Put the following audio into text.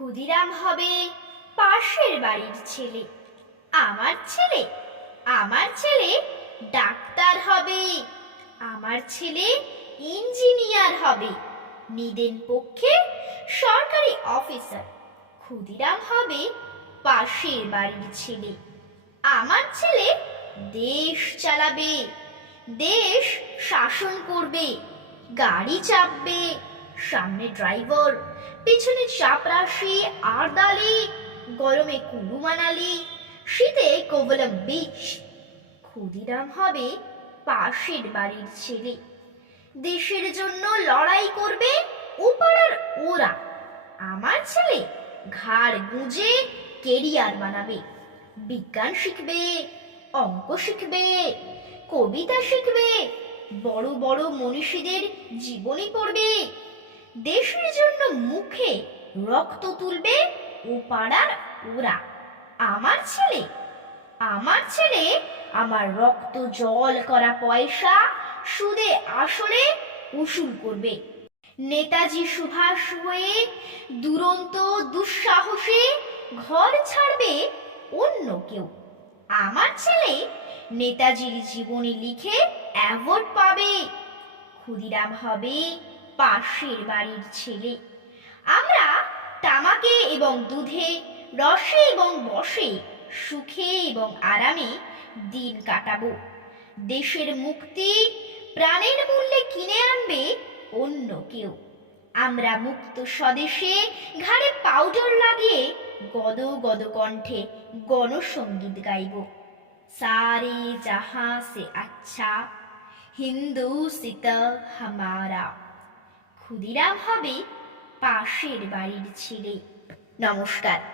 ক্ষুদিরাম হবে পাশের বাড়ির ছেলে। আমার ছেলে ডাক্তার হবে। আমার ছেলে ইঞ্জিনিয়ার হবে। নিদেন পক্ষে সরকারি অফিসার। ক্ষুদিরাম হবে পাশের বাড়ির ছেলে। আমার ছেলে দেশ চালাবে, দেশ শাসন করবে। গাড়ি চাপবে, সামনে ড্রাইভার, পিছনে চাপরাশি আর দালি। গরমে কুলু মানালি, শীতে কোভালাম বিচ। ক্ষুদিরাম হবে পাশের বাড়ির ছেলে। দেশের জন্য লড়াই করবে ও পাড়ার ওরা। আমার ছেলে ঘাড় গুঁজে কেরিয়ার বানাবে। বিজ্ঞান শিখবে, অঙ্ক শিখবে, কবিতা শিখবে, বড় বড় মনীষীদের জীবনী পড়বে। দেশের জন্য মুখে রক্ত তুলবে ও পাড়ার ওরা। আমার ছেলে আমার রক্ত জল করা পয়সা সুদে আসলে উসুল করবে। নেতাজি সুভাষ হয়ে দুরন্ত দুঃসাহসে ঘর ছাড়বে অন্য কেউ। আমার ছেলে নেতাজির জীবনী লিখে অ্যাওয়ার্ড পাবে। ক্ষুদিরাম হবে পাশের বাড়ির ছেলে। আমরা তামাকে এবং দুধে, রসে এবং বসে, সুখে এবং আরামে দিন কাটাবো। দেশের মুক্তি প্রাণের মূল্যে কিনে আনবে অন্য কেউ। আমরা মুক্ত স্বদেশে ঘাড়ে পাউডার লাগিয়ে গদ গদ কণ্ঠে গণসঙ্গীত গাইব। সারে জাহাঁ সে আচ্ছা হিন্দুস্তা হামারা। ক্ষুদিরাম হবে পাশের বাড়ির ছেলে। নমস্কার।